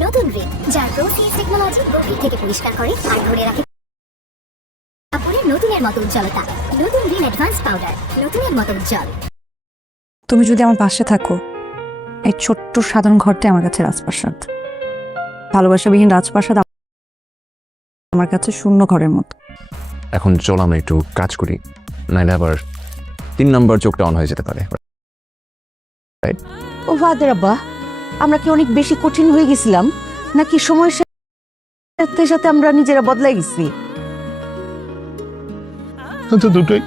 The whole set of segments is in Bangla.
নতুন রিন যার প্রোসিএস টেকনোলজি গভীর থেকে পরিষ্কার করে আর ধরে রাখে। কাপড়ের নতুনের মতো উজ্জ্বলতা নতুন রিন অ্যাডভান্স পাউডার নতুনের মতো উজ্জ্বল। তুমি যদি আমার পাশে থাকো এই ছোট্ট সাধারণ ঘরটাই আমার কাছে রাজপ্রাসাদ। ভালোবাসাবিহীন রাজপ্রাসাদ আমার কাছে শূন্য ঘরের মতো। এখন চল আমরা একটু কাজ করি নাইলে আবার তিন নম্বর চোখটা অন হয়ে যেতে পারে। ও ফাদের আব্বা আমরা কি অনেক বেশি কঠিন হয়ে গেছিলাম? নাকি সময় সাথে সাথে আমরা নিজেরা বদলাই গেছি? দুটোই।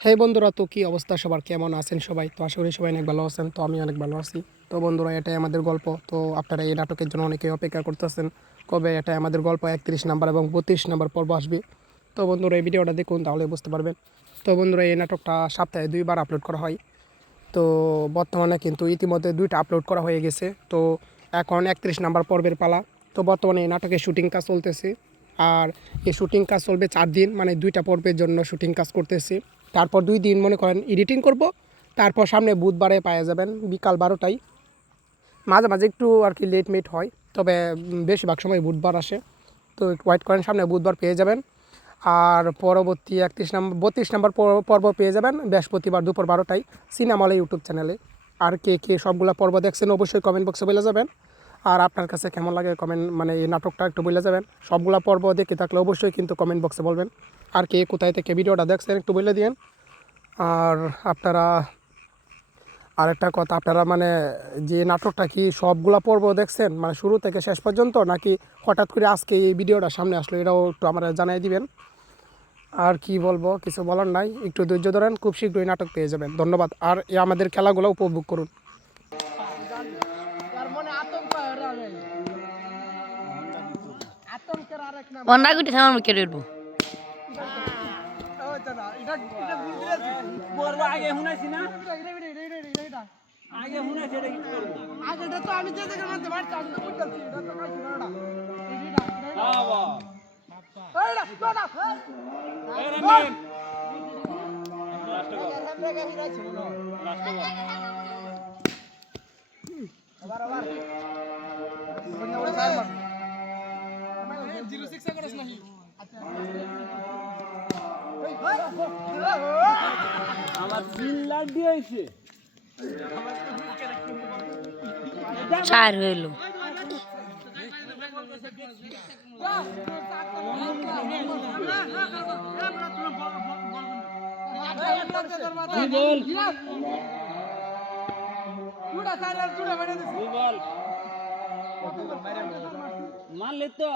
হ্যাঁ বন্ধুরা, তো কী অবস্থা? সবার কেমন আছেন সবাই? তো আশা করি সবাই অনেক ভালো আছেন, তো আমি অনেক ভালো আছি। তো বন্ধুরা, এটাই আমাদের গল্প। তো আপনারা এই নাটকের জন্য অনেকে অপেক্ষা করতেছেন, কবে এটাই আমাদের গল্প? একত্রিশ নাম্বার এবং বত্রিশ নাম্বার পর্ব আসবে। তো বন্ধুরা, এই ভিডিওটা দেখুন, তাহলে বুঝতে পারবেন। তো বন্ধুরা, এই নাটকটা সপ্তাহে দুইবার আপলোড করা হয়। তো বর্তমানে কিন্তু ইতিমধ্যে দুইটা আপলোড করা হয়ে গেছে। তো এখন একত্রিশ নাম্বার পর্বের পালা। তো বর্তমানে এই নাটকের শুটিং কাজ চলতেছে। আর এই শুটিং কাজ চলবে চার দিন মানে দুইটা পর্বের জন্য শুটিং কাজ করতেছে। তারপর দুই দিন মনে করেন এডিটিং করব, তারপর সামনে বুধবারে পাওয়া যাবেন, বিকাল বারোটায়। মাঝে মাঝে একটু আর কি লেট মেট হয়, তবে বেশিরভাগ সময় বুধবার আসে। তো ওয়েট করেন, সামনে বুধবার পেয়ে যাবেন। আর পরবর্তী একত্রিশ নম্বর, বত্রিশ নম্বর পর্ব পেয়ে যাবেন বৃহস্পতিবার দুপুর বারোটায় সিনেমালে ইউটিউব চ্যানেলে আর কে কে সবগুলা পর্ব দেখছেন অবশ্যই কমেন্ট বক্সে বলে যাবেন। আর আপনার কাছে কেমন লাগে কমেন্ট মানে এই নাটকটা একটু বলে যাবেন। সবগুলা পর্ব দেখে থাকলে অবশ্যই কিন্তু কমেন্ট বক্সে বলবেন। আর কে কোথায় থেকে ভিডিওটা দেখছেন একটু বলে দিন আর আপনারা, আরেকটা কথা, আপনারা মানে যে নাটকটা কি সবগুলা পর্ব দেখছেন মানে শুরু থেকে শেষ পর্যন্ত, নাকি হঠাৎ করে আজকে এই ভিডিওটা সামনে আসলো, এটাও একটু আমরা জানিয়ে দিবেন। আর কি বলব, কিছু বলার নাই, একটু ধৈর্য ধরেন, খুব শীঘ্রই নাটক পেয়ে যাবেন। ধন্যবাদ, আর আমাদের খেলাগুলো উপভোগ করুন। অন্যা গুটি থামার মুখে উঠবো আগেটা তো জিরো সিক্স করিস নাকি? চার হইল। চুড়া সাইডার চুড়া মেরে দিছি মারলে তো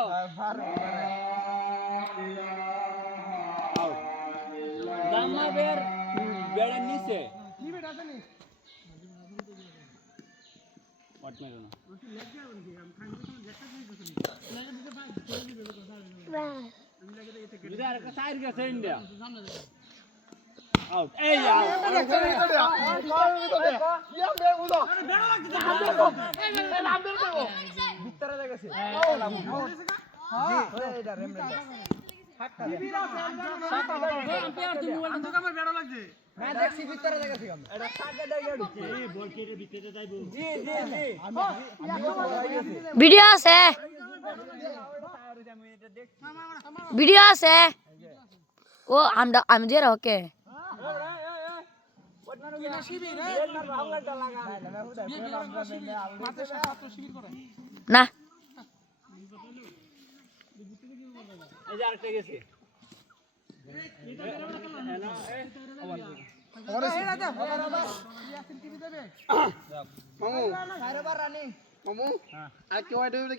জামা বের বেড়ের নিচে লিমিট আছে নি পট মেরো না বিদার একটা সাইড গেছে ইন্ডিয়া আউট এই আউট আমার বেড়া লাগছে ভিডিও আছে ভিডিও আছে ও আমরা আমি দিয়ে ওকে না এই যে আরেকটা গেছে।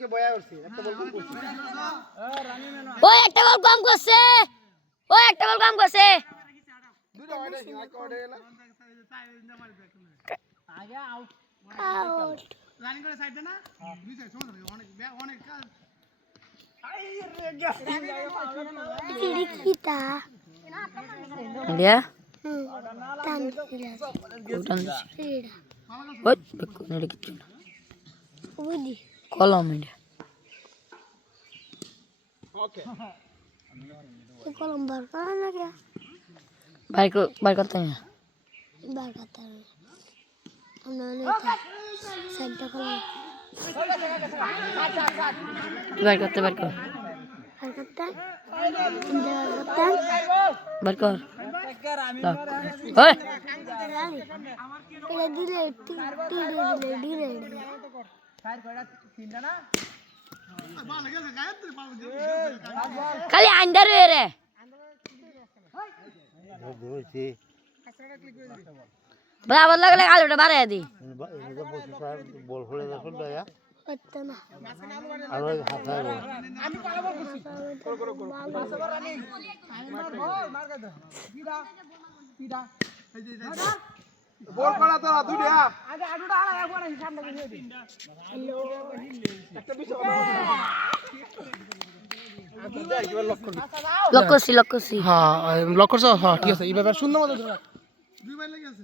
বয়া করছে? একটা বল ও একটা বল কম করছে। ও একটা বল কম করছে। গেল রানিং করে সাইড না? নেই অনেক অনেক কাজ ইন্ডিয়া ওই বেকু নেড়ে কিচ্ছু না কলম ইন্ডিয়া কলম বার করা বার করতে বার কর। খালি আন্ডার রে। বরাবর লাগলে আলুটা বাড়াই দি। করতে না বল করা তো দুইটা লক করছি লক করছি। হ্যাঁ লক করছ? হ্যাঁ ঠিক আছে এই ব্যাপার সুন্দর মতো দুই বার লেগে আছে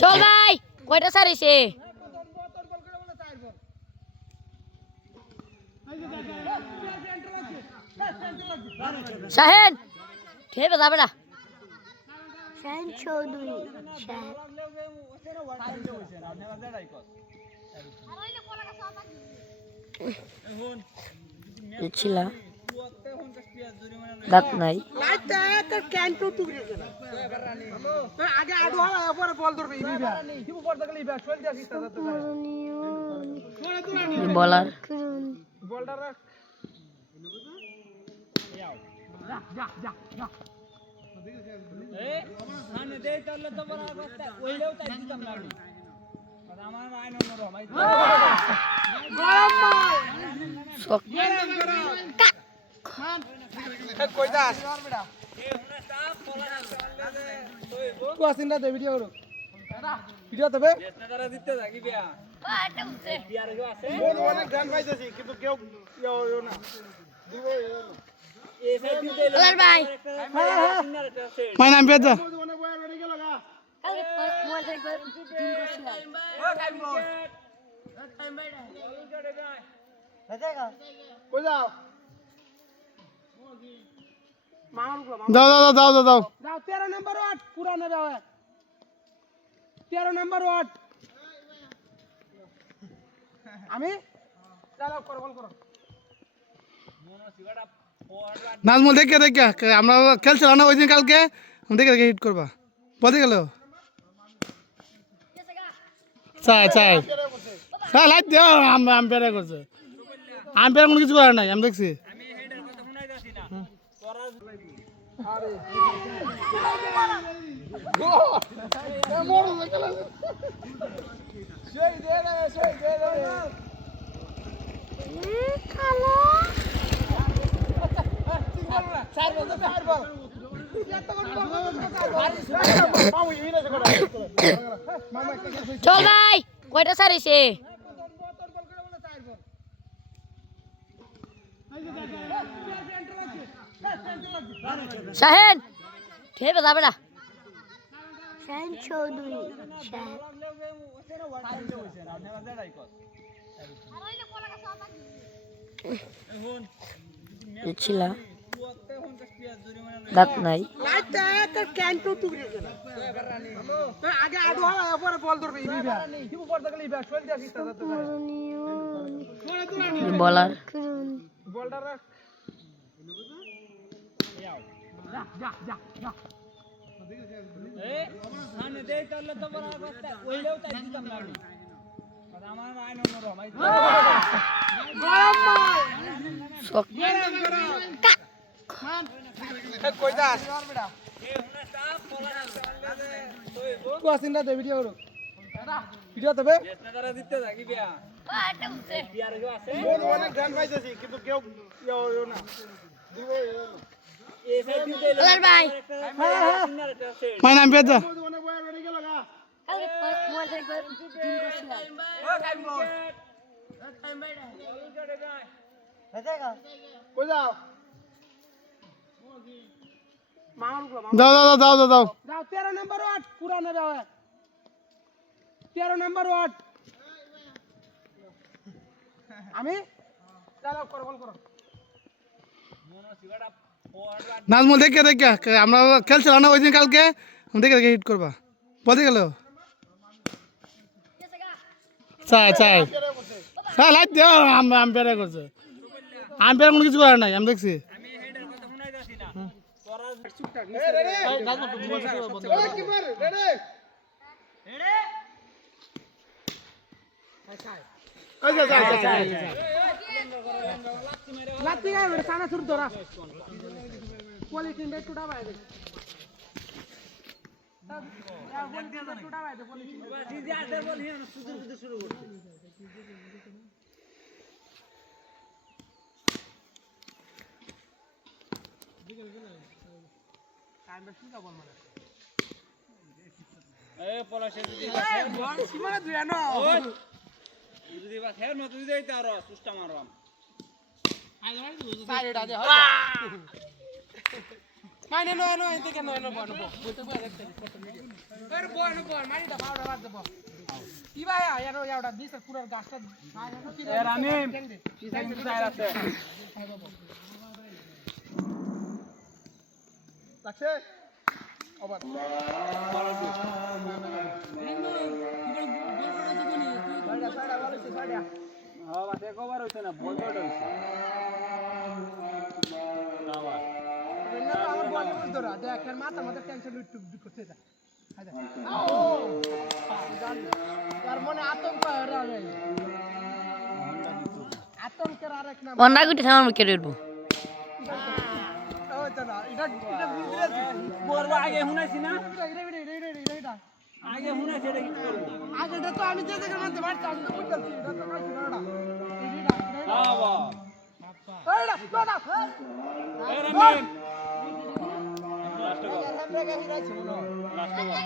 চল ভাই কয়টা সারিছে শাহেন ঠিক যাবে না। চৌধুরী ছিল দাঁত নাই। বলার। ওইলেও তাই দিতাম না আমি আর আমার আইন অন্যরকম এই তু আসিন না কিন্তু কেউ দাও দাও দাও দাও দাও দাও তেরো নাম্বার ওয়ার্ড পুরা নেবে তেরো নাম্বার ওয়ার্ড আমি নাজমুল দেখে দেখে। আমরা খেলছিলাম না ওই দিন কালকে? দেখে দেখে হিট করবা। বলতে গেল? চাই চাই। চাই লাইট দিও আমি আম্পায়ারে করছে আম্পায়ার কোনো কিছু করার নাই আমি দেখছি। চল ভাই কয়টা সারিছে শাহেন খেয়ে যাবে না শাহিন চৌধুরী সাহেব ছিল দাঁত নাই আগে আগে পরে বল ধরবে ইবিবা ইবু পড়তে গেলে ইবিবা শৈল দিয়ে আসিস বলার। বলটা রাখ এ মানে দেই তাহলে তো আসিন না দে ভিডিও করো। ভিডিও আছে অনেক গান পাইতেছি কিন্তু কেউ না এই সাইড দিতে বলার ভাই মাই নাম বেজা দাও দাও দাও দাও দাও দাও। তেরো নাম্বার ওয়ার্ড পুরা নেবে হবে তেরো নাম্বার ওয়ার্ড। আমি? করো নাজমুল দেখে দেখে আমরা খেলছিলাম না ওই দিন কালকে? দেখে দেখে হিট করবা। বলতে গেল? চাই চাই। চাই লাইট দিও আমি আম্পায়ারে করছে। আম্পায়ার কোনো কিছু করার নাই আমি দেখছি। লাত্তি গায়ে বেটা সানা শুরু ধরা। পলিথিন দে। একটু ডাবায় দে পলিথিন এ পলাশে যদি সীমানা দুই আনো যদি বা খেয়ে নতুন দিতে আরও সুষ্টা মারবাম সাইডটা দে মাইনে নো নো এতে কেন নো বন বো বলতে বো দেখতে এর বো নো বো মাইনে দা পাউডার বাদ দে বো ইবা ইয়া ইয়ারো পুরো গাছটা আছে লাগছে আবার। হ্যাঁ বাসে কবার হইছে না বল বল হইছে আমার বল ধরা দেখ এর মাথা মাথা টেনশন উঠতে করতে যা তার মনে আতঙ্ক করব আগে না? আগে এটা কি করব আগেটা তো আমি যে জায়গার মধ্যে মারছি আমি তো বুঝতেছি এটা তো কাছে না। এটা এইটা তোটা এই রানিন last ball. Last ball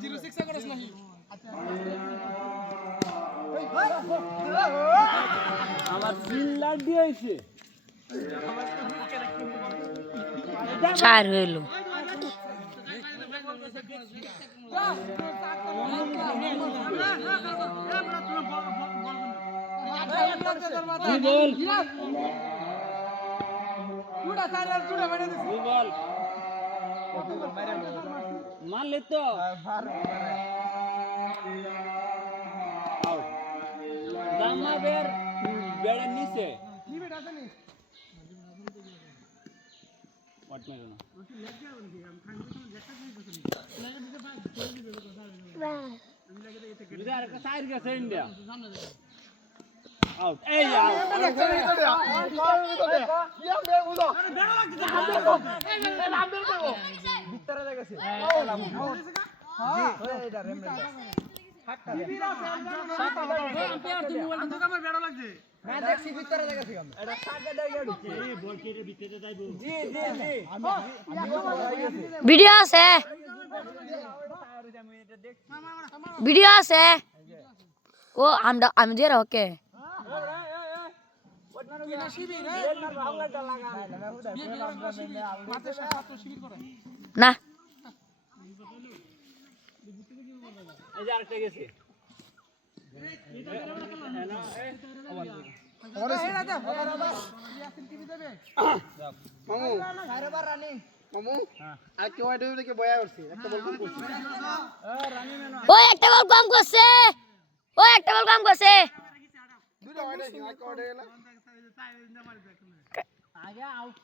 zero six চার হইল। বল পুরা বেড়ে বেড়ের নিচে লিমিট আছে নি মেরো না ইন্ডিয়া আউট এই আউট আমার বেড়া লাগছে ভিডিও আছে। ভিডিও আছে। ও আমরা আমি দিয়ে ওকে না। এই যে আরেকটা গেছে। ওই একটা বল কম করছে ওই একটা বল কম করছে না? আউট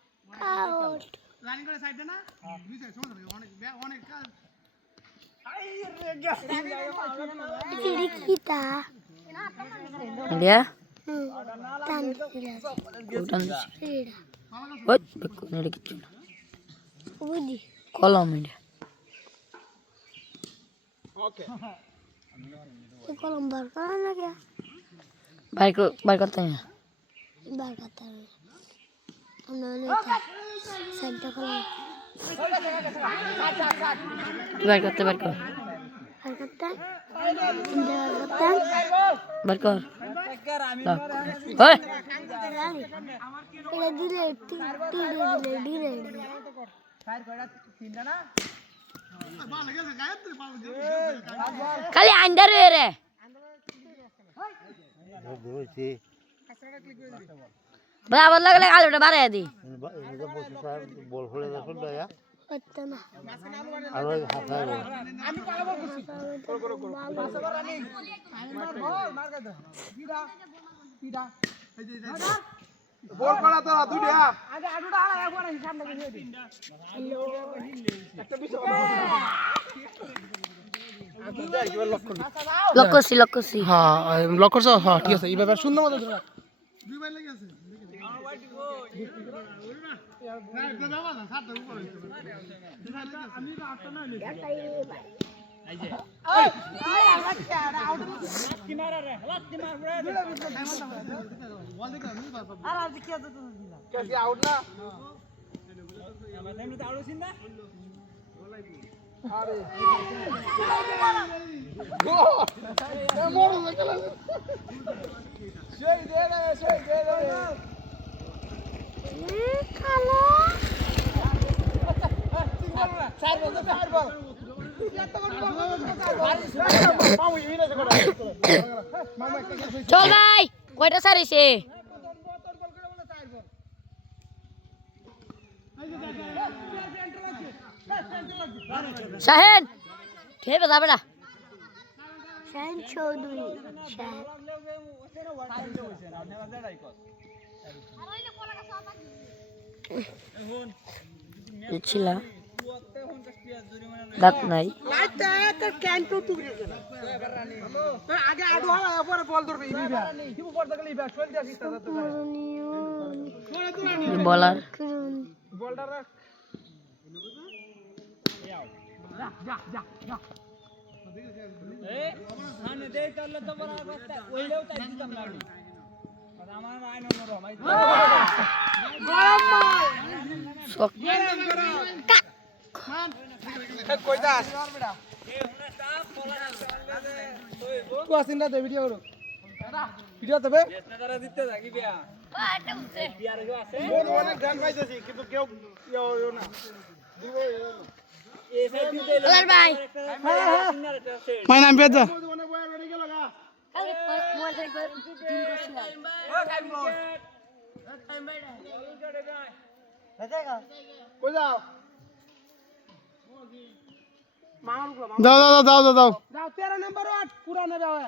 রানিং করে সাইড না দুই সাইড নেই অনেক অনেক কাজ চিড়িকিতা ইন্ডিয়া হুম তানকিরা উঠান চিড়া ওই দেখো এটা কিচ্ছু না বুঝি কলম এটা এই কলম বার করা। না কে বাইর কর- বাইর করতে হবে না বার করতে হবে আমরা কর হয়ে ভাই বল করা তো দুইটা লক করছি লক করছি হ্যাঁ লক করছ হ্যাঁ ঠিক আছে। এই ব্যাপার সুন্দর মতো দুই বাইর লেগে আছে সেই দে সেই দে চল ভাই কয়টা সারিছে শাহেন যাবে না। শাহিন চৌধুরী ছিল। দাঁত নাই। বলার। সামনে দেই তাহলে তো বড় ওইলেও তাই দিতাম না কোয়াসিনটা দে ভিডিও করো কিন্তু কেউ ইয়ে ইয়ে বেদা কই যাও দাও দাও দাও দাও দাও দাও। তেরো নাম্বার ওয়াট পুরা নেবে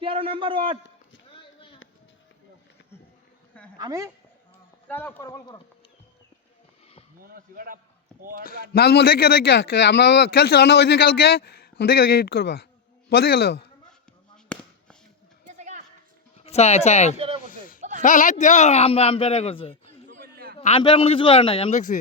তেরো নাম্বার ওয়াট আমি? নাজমুল দেখে দেখে আমরা খেলছিলাম না ওই দিন কালকে? দেখে দেখে হিট করবা। বলতে গেল? চাই চাই। চাই লাইট দেও আম্পায়ারে করছে। আম্পায়ার কোনো কিছু করার নাই আমি দেখছি।